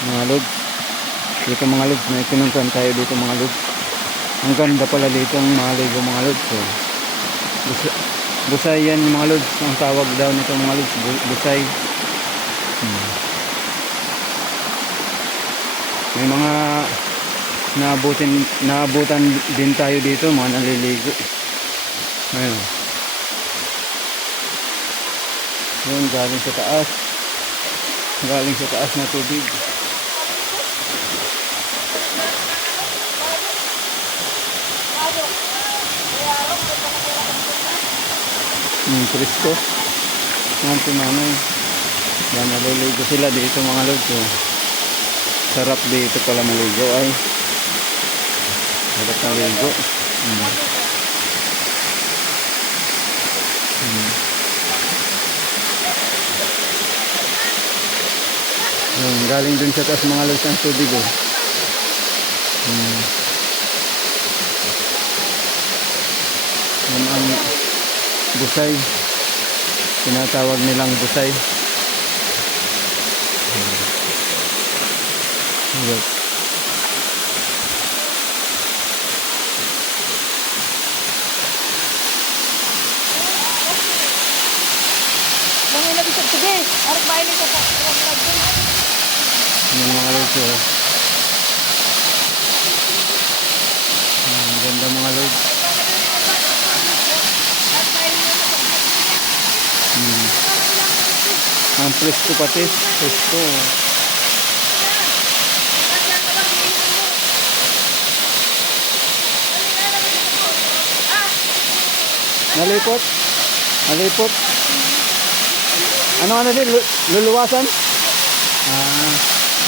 mga lods. Dito mga lods, may pinuntan tayo dito mga lods. Ang ganda pala dito ang maligo mga lods. So, busay yan mga lods. Ang tawag daw nito mga lods, busay. May mga naabutan din tayo dito, mga naliligo. Ayun. Yun, galing sa taas. Galing sa taas na tubig. Presko. Yan si Manay. Yan, naliligo sila dito mga lods. So, sarap dito pala maligo ay. Sarap maligo. Yan, galing dun sa taas mga lods ang tubig oh. Yan ang busay. Tinatawag nilang busay. Yes. Mga nabisag sige. Arap mainin ka pa. Yung mga lods oh. Ang ganda mga lods. Ang presko pati. Presko. Nalipot? Nalipot? Ano din? Luluwasan?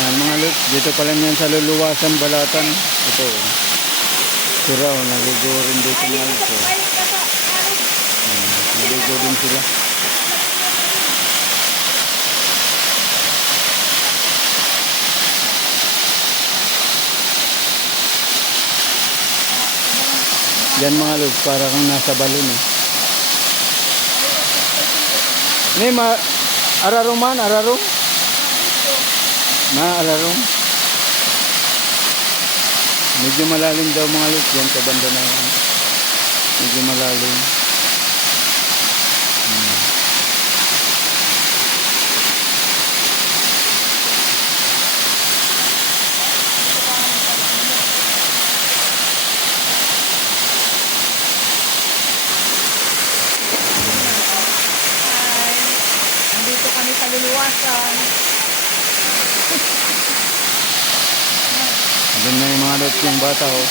Mga lods. Dito pala yan sa luluwasan, balatan. Ito. Sira o. Naligo rin dito mga lods. Naligo din sila. Yan mga lods, para kang nasa balon eh. Ni ararong man, ararong? Ararong. Medyo malalim daw mga lods, yan sa banda na yan. Medyo malalim. Dito kami sa luluwasan. Doon na yung mga lods yung bata oh.